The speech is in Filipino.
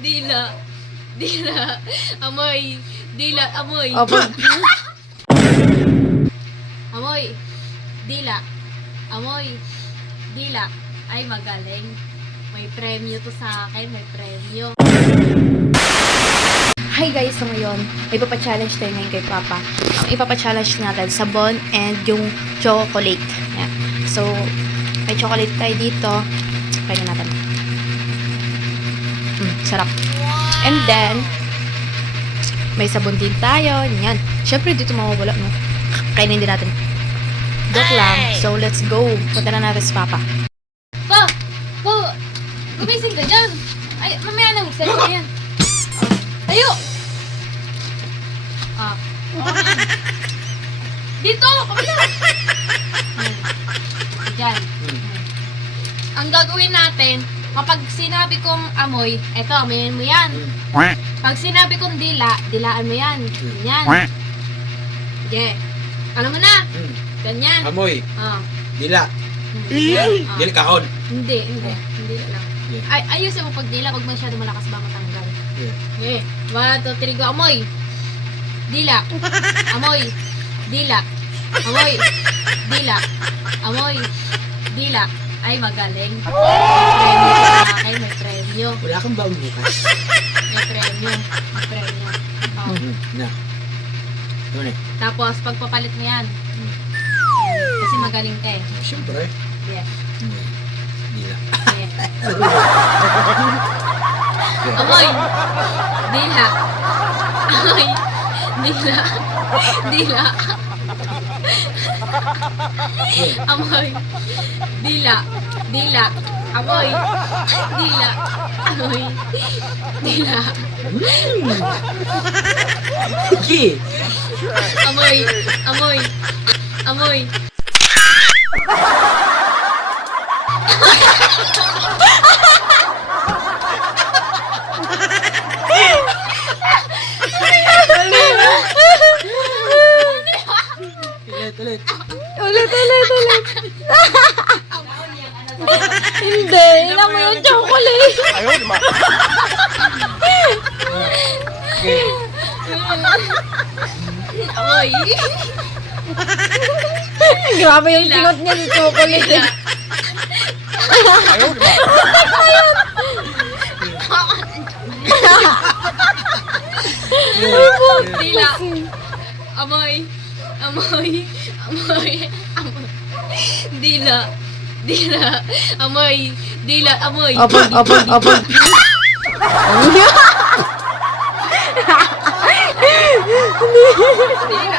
Dila. Dila. Amoy. Dila. Amoy. Opo. Amoy. Dila. Amoy. Dila. Ay, magaling. May premyo to sa akin. May premyo. Hi guys, so ngayon, may ipapa-challenge tayo ngayon kay Papa. Ang ipapa-challenge natin, sabon and yung chocolate. Yan. So, may chocolate tayo dito. Kainin natin. Sarap. And then, may sabon din tayo. Yan. Siyempre, dito mawawala, no? Kainin din natin. Joke lang. So, let's go. Punta na natin si Papa. Pa! Pa! Gumising ka dyan! Ay, mamaya na, magsalita yan. Ayo! Ah. Dito! Kabila! Diyan. Ang gagawin natin, kapag sinabi kong amoy, eto, amoyin mo yan. Pag sinabi kong dila, dilaan mo yan. Ganyan. Yeah. Alam mo na? Ganyan. Amoy. Ah. Dila. Ah. Dili kahon. Hindi. Hindi lang. Yeah. Ay, ayusin mo pag dila, pag masyado malakas ba matanggal. Yeah. Okay. 1, 2, 3, go. Amoy. Dila. Amoy. Dila. Amoy. Dila. Amoy. Dila. Ay, magaling. May premyo sa akin. May premyo. Wala kang baon bukas. May premyo. May premyo. Oh. Na. Doon eh. Tapos, pagpapalit mo yan. Kasi magaling ka eh. Siyempre. Yeah. Dila. Yeah. Amoy. Dila. Amoy. Dila. Dila. Amoy. Dila. Dila. Amoy. Dila. Amoy. Dila. Okay. Amoy. Amoy. Amoy. Ulit. Ulit. Hindi, ina mo yung chocolate. Amoy. Grabe yung singot niya sa chocolate. Dila. Amoy. Amoy. Amoy. Amoy. Dila. Dila. Amoy. Dila. Amoy. Opo. Dila.